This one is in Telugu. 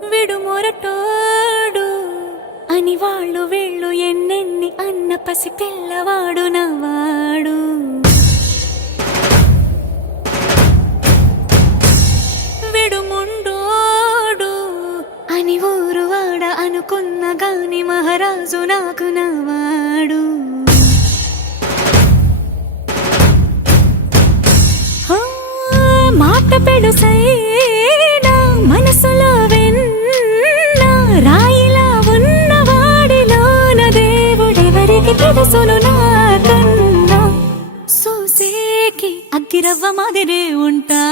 విడు మొరటోడు అని వాళ్ళు వీళ్ళు ఎన్నెన్ని అన్న పసి పిల్లవాడు నవాడు. విడు ముండోడు అని ఊరు వాడ అనుకున్న గాని మహారాజు నాకు నవాడు. మాట పెడుసైనా మనసులో వెన్న రాయిలా ఉన్నవాడిలోన దేవుడెవరికి తెలుసును నాకన్నా. సూసేకి అగ్గిరవ్వ మాదిరే ఉంటా